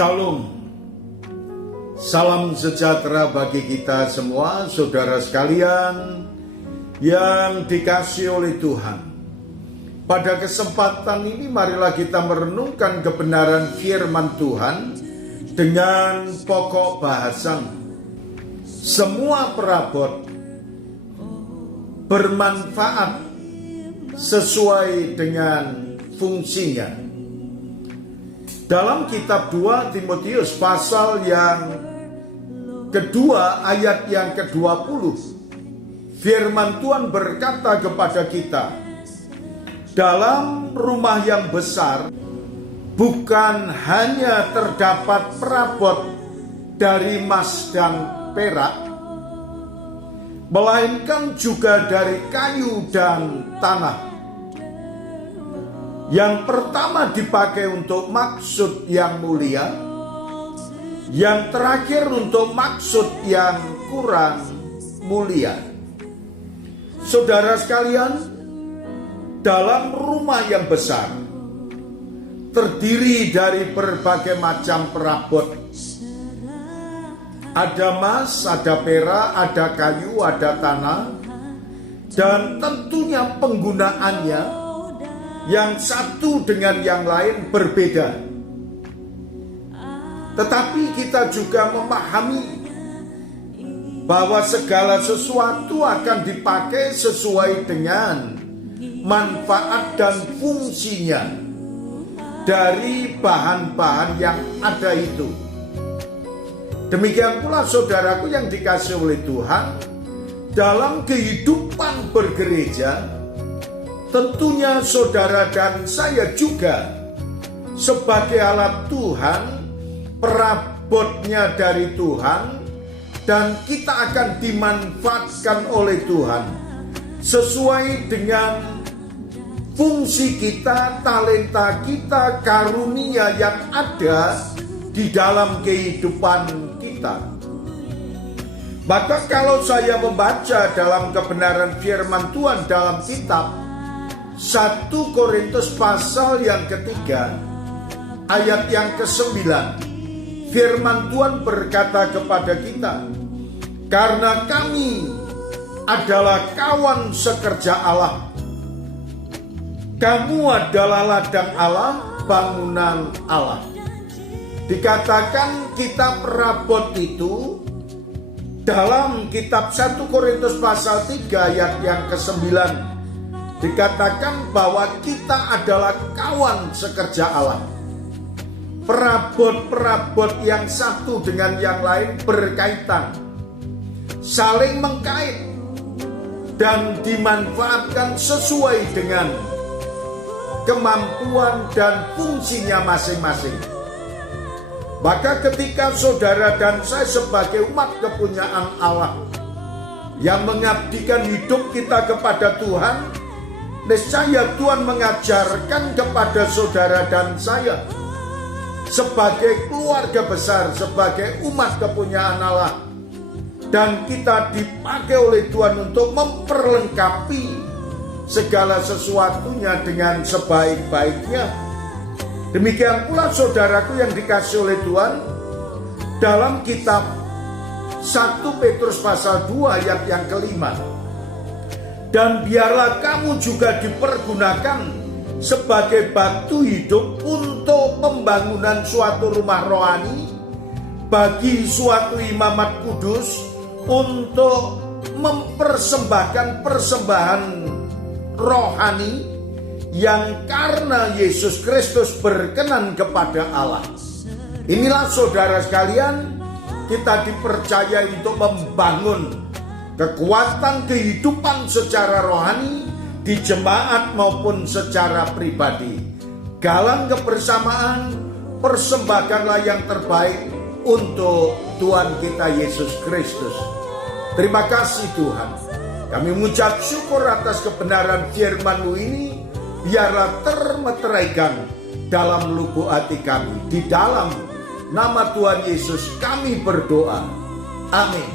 Shalom, salam sejahtera bagi kita semua, saudara sekalian yang dikasihi oleh Tuhan. Pada kesempatan ini marilah kita merenungkan kebenaran firman Tuhan dengan pokok bahasan. Semua perabot bermanfaat sesuai dengan fungsinya. Dalam kitab 2 Timotius pasal yang kedua ayat yang ke-20, firman Tuhan berkata kepada kita, dalam rumah yang besar bukan hanya terdapat perabot dari emas dan perak, melainkan juga dari kayu dan tanah. Yang pertama dipakai untuk maksud yang mulia, yang terakhir untuk maksud yang kurang mulia. Saudara sekalian, dalam rumah yang besar terdiri dari berbagai macam perabot. Ada emas, ada perak, ada kayu, ada tanah, dan tentunya penggunaannya yang satu dengan yang lain berbeda. Tetapi kita juga memahami bahwa segala sesuatu akan dipakai sesuai dengan manfaat dan fungsinya dari bahan-bahan yang ada itu. Demikian pula saudaraku yang dikasihi oleh Tuhan, dalam kehidupan bergereja, tentunya saudara dan saya juga sebagai alat Tuhan, perabotnya dari Tuhan, dan kita akan dimanfaatkan oleh Tuhan sesuai dengan fungsi kita, talenta kita, karunia yang ada di dalam kehidupan kita. Maka kalau saya membaca dalam kebenaran firman Tuhan dalam kitab 1 Korintus pasal yang ketiga ayat yang ke-9, firman Tuhan berkata kepada kita, karena kami adalah kawan sekerja Allah, kamu adalah ladang Allah, bangunan Allah. Dikatakan kita perabot itu dalam kitab 1 Korintus pasal 3 ayat yang ke-9. Dikatakan bahwa kita adalah kawan sekerja Allah. Perabot-perabot yang satu dengan yang lain berkaitan, saling mengkait, dan dimanfaatkan sesuai dengan kemampuan dan fungsinya masing-masing. Maka ketika saudara dan saya sebagai umat kepunyaan Allah yang mengabdikan hidup kita kepada Tuhan, nescaya Tuhan mengajarkan kepada saudara dan saya sebagai keluarga besar, sebagai umat kepunyaan Allah, dan kita dipakai oleh Tuhan untuk memperlengkapi segala sesuatunya dengan sebaik-baiknya. Demikian pula saudaraku yang dikasihi oleh Tuhan, dalam kitab 1 Petrus pasal 2 ayat yang ke-5, dan biarlah kamu juga dipergunakan sebagai batu hidup untuk pembangunan suatu rumah rohani, bagi suatu imamat kudus, untuk mempersembahkan persembahan rohani yang karena Yesus Kristus berkenan kepada Allah. Inilah saudara sekalian, kita dipercaya untuk membangun kekuatan kehidupan secara rohani di jemaat maupun secara pribadi. Galang kebersamaan, persembahkanlah yang terbaik untuk Tuhan kita Yesus Kristus. Terima kasih Tuhan. Kami mengucap syukur atas kebenaran firman-Mu ini. Biarlah termeteraikan dalam lubuk hati kami. Di dalam nama Tuhan Yesus kami berdoa. Amin.